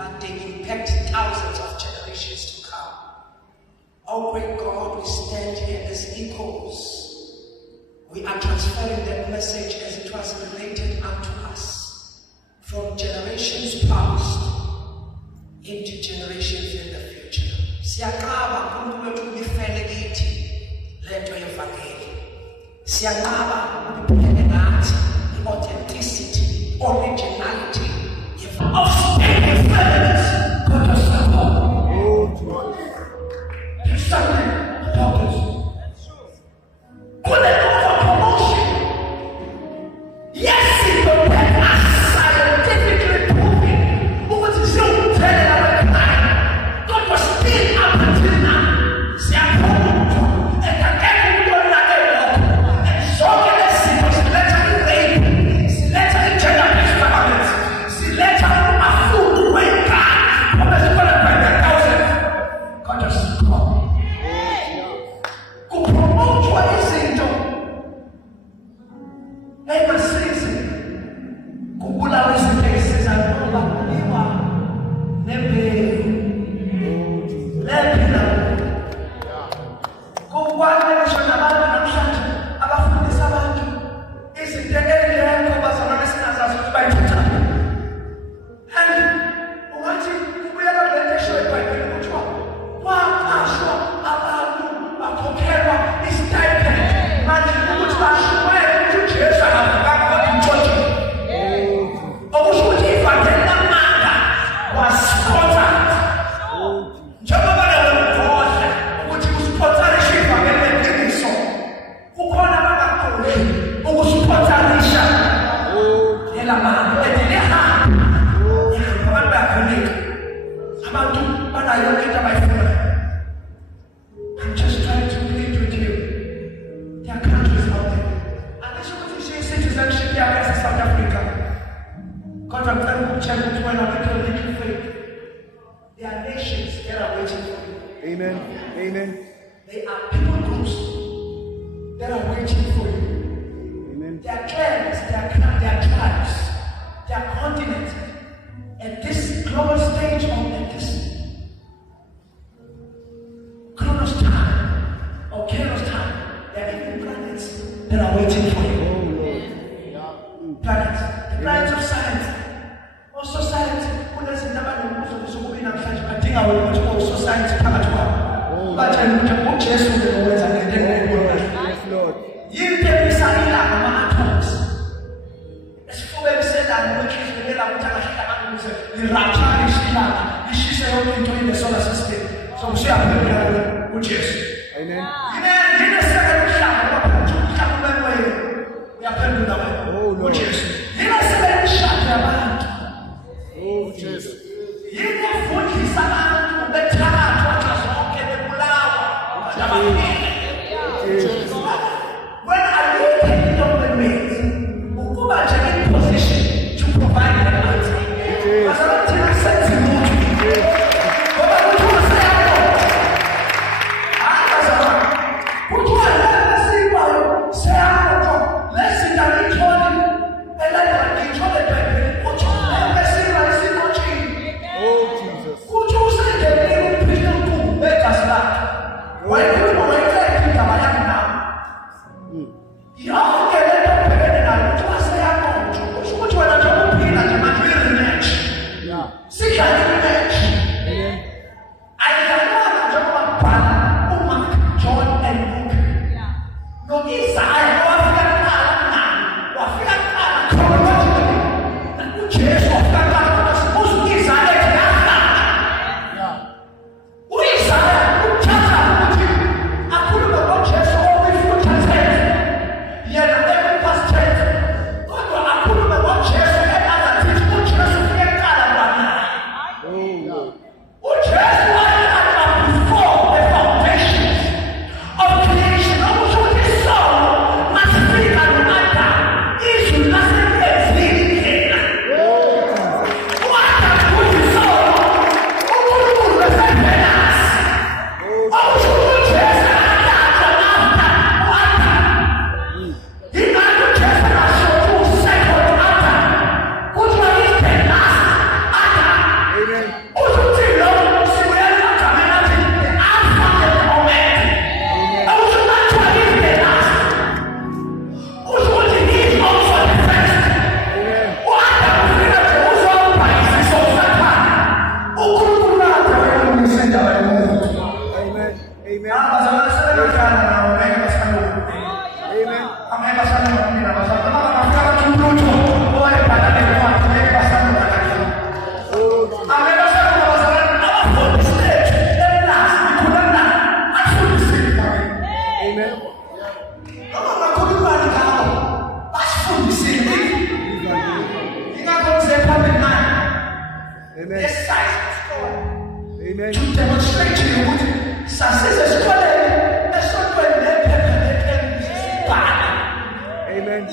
but they impact thousands of generations to come. Oh great God, we stand here as echoes. We are transferring that message as it was related unto us from generations past into generations in the future. Siyaqaba uNkulunkulu wethu ubifele kithi lento yevangeli. Siyaqaba ubibheke nathi i-authenticity, originality of staying families. God is so there's something about this. Could they go for promotion? Yes, it will take us scientifically proven. But what is your telling our time? God was still up until now. See, I'm told and I can't do another walk. And so can I see what's letter in rain. See letter in gender extravagance. See letter in a food way God. What is it going to bring a thousand? God has come. Ku promote what is into. Hey, my citizen. Kubula izinto ezizakuba kuliwa nembewu lephila kukwani beshona abantu namhlanje abafundisa abantu izinto engekho bazalwane singazazi ukuthi bayithathaphi. And ungathi kubuyela kulento eshoyo eBhayibheli kuthiwa kwaqashwa abantu bakhokhelwa istipend manje ukuthi bashuwe ukuthi uJesu akavuka intshontsho. Okusho ukuthi ivangeli lamanga was sponsored. Njengoba ngikukhohlwa ukuthi kusponsorisha ivangeli leqiniso, kukhona abangakholwi ukusponsorisha elamanga elihamba. Abantu bayakholika, abantu banayo into abayifunayo. I'm just trying to plead with you. There are countries out there. And this is what citizenship here in South Africa. God, I'm trying to check with when I make a little faith. There are nations that are waiting for you. Amen. Amen. There are people groups that are waiting for you. Amen. There are clans, there are tribes, there are continents. At this global stage at this Chronos time or Kairos time, there are even planets that are waiting for you. Planets, the planets of science. Also science, kunezinto abanokuzo kuzokubi namhlanje badinga wena ukuthi also science phakathi kwabo. Batshela ukuthi uJesu uzowenza ngento engekho. Yes, Lord. Yinto ebisalila ama-atoms. Esifubeni selanga ukuthi izivelela ukuthi angahlala abantu ukuze lirapture ishilanga, lishise yonke into in the solar system. So usiyaphendula uJesu. Amen. Yine sekele umhlaba waphethe umhlaba wemoya. Uyaphendula wena uJesu. Yine sekele umshado yabantu. Oh, Jesus. Yine fundisa abantu bethathwa zonke bebulawa. Jesus. When I look at it on the ways, ukuba nje in position to provide the answer. Bazalwane thina senze lutho. Ngoba kuthiwa siyabona. Hayi bazalwane. Kuthiwa lena siyibona siyabona. Lesinda lithole elena ngithole eBhayibhelini. Kuthiwa lesina isinothini. Oh, Jesus. Kuthiwa usengenile umphilo omkhulu egazi lakhe. Wayekhuluma wayekhetha igama lakhe nawe. Yonke lento obhekene nayo kuthiwa seyaqonjwa. Kusho ukuthi wena njengoba uphila nje manje uyi-rematch. Yeah. Sidlala i-rematch. Amen. Ayidlalwanga njengoba kubhala uMark, John and Luke. No-Isaya owafika kuqala kunani, wafika kuqala chronologically. UJesu wafika kuqala kodwa sibuza u-Isaya ethi yahlala. Yeah. U-Isaya uthatha ukuthi akhulume ngoJesu okwi-future tense. Yena ekwi-past tense. Kodwa akhulume ngoJesu engazathi uJesu ufike kuqala kwanaye. Oh, Amen. To demonstrate to you what success is calling. That's not when they Amen.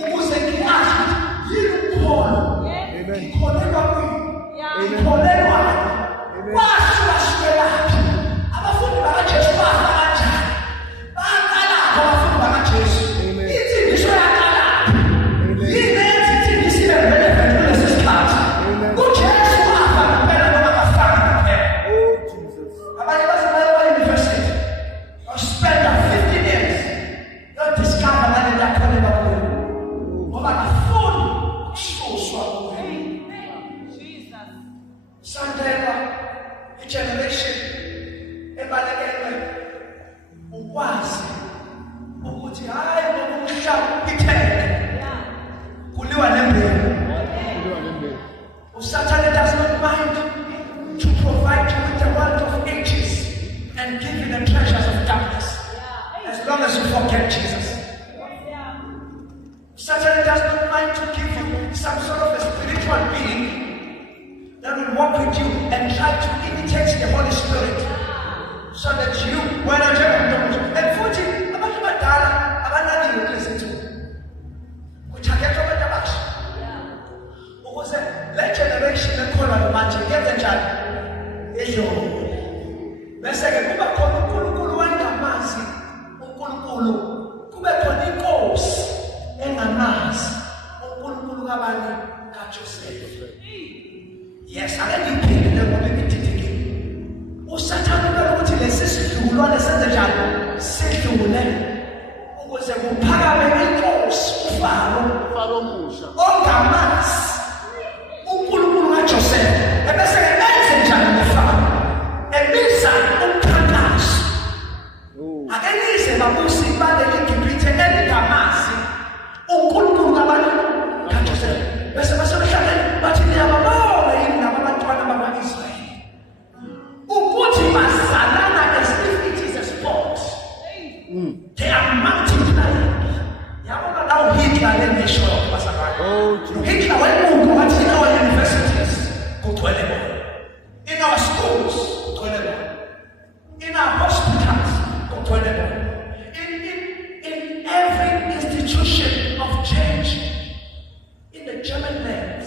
Satan does not mind to provide you with the wealth of ages and give you the treasures of darkness, as long as you forget Jesus. Satan does not mind to give you some sort of a spiritual being that will walk with you and try to imitate the Holy Spirit, so that you, when I tell you, and 40, listen to let generation call on magic, get the child. Let's say, Kulu and Kamasi, Ukulu, Kubekos, and a mass, Ukulu Habani, catch yourself. Yes, I let you pay the woman to take it. Oh, Satan, what you assist you, who want to send the child, say to them, who was a Paramenicos, Faro, oh, Kamas. Joseph, and that's a messenger in the farm. A messenger of Kanas. And it is a Babusi by the Likipit and the Kamasi. Oh, Kulkulamani, Joseph. There's a messenger, but in the Ababa, in the Ababa Israel. Who put him as Salana as if it is a sport. They are multiplying. Yabba now Hitler, let me show up. Hitler went to what's in our universities. In our schools, in our hospitals, in every institution of change in the German land,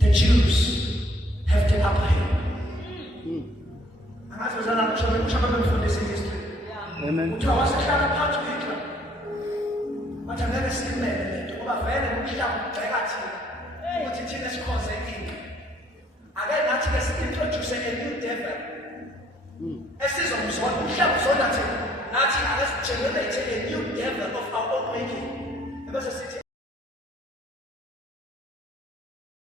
the Jews have the upper hand. And as was an for this in history. Amen. Which was a kind of part of Hitler. But I've never seen men to overfire and push down. What it is called saying, again, nothing is introduced a new devil. As is on so that nothing has generated a new devil of our own making. Because the city